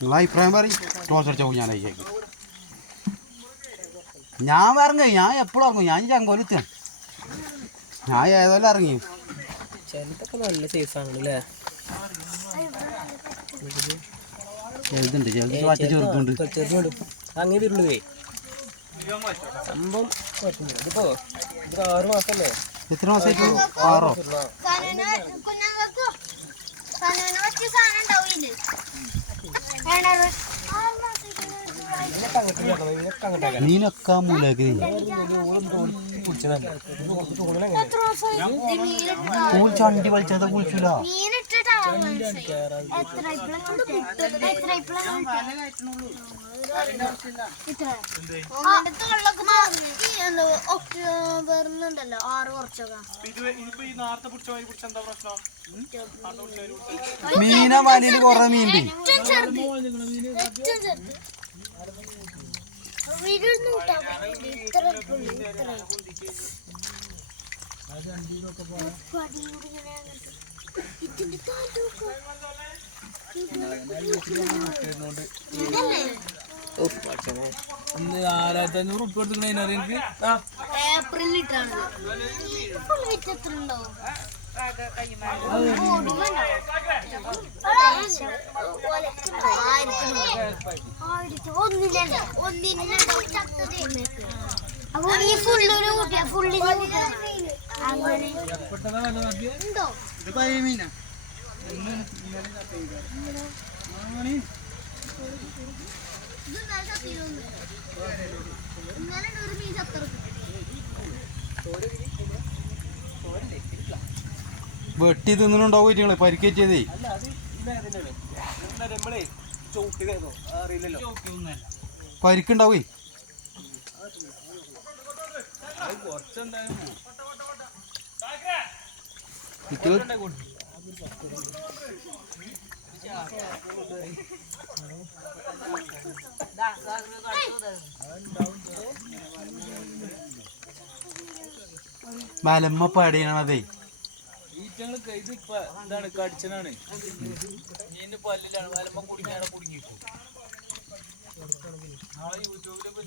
നിങ്ങളെ അഭിപ്രായം പറയും. ടോസ് അടിച്ച ഞാൻ അയച്ചേക്കും. ഞാൻ ഇറങ്ങി, ഞാൻ എപ്പോഴും ഇറങ്ങും. ഞാൻ ചങ്കോലെത്തുകയാണ്. ഞാൻ ഏതായാലും ഇറങ്ങി. ചിലതൊക്കെ നല്ല സൈസാണല്ലേ? ചെറുതുണ്ട്, ചെറുതുണ്ട്. അങ്ങനെ വരുള്ളൂ സംഭവം. ഇതിപ്പോ ഇത് 6 മാസല്ലേ? എത്ര മാസമായിട്ട്? 6. മീനൊക്കെ മൂലേക്ക് ചണ്ടി വലിച്ചത് കുളിച്ചില്ല. ഒക്ടോബറിനുണ്ടല്ലോ 6 കുറച്ചൊക്കെ മീന വലിയിൽ കൊറേ മീൻ ഏപ്രിലിട്ടാണ്. വെട്ടി തിന്നുണ്ടാവും നിങ്ങള് പരിക്കേറ്റതേ. പരിക്കുണ്ടാവേ. മലമ്മ പാടിയാണതേ. ഇതാണ് കടിച്ചനാണ്. മീനിന്റെ പല്ലിലാണ്. മലമ്മ കുടുങ്ങിയാണ് കുടുങ്ങിയിട്ടു. നാളെ യൂട്യൂബിലൊക്കെ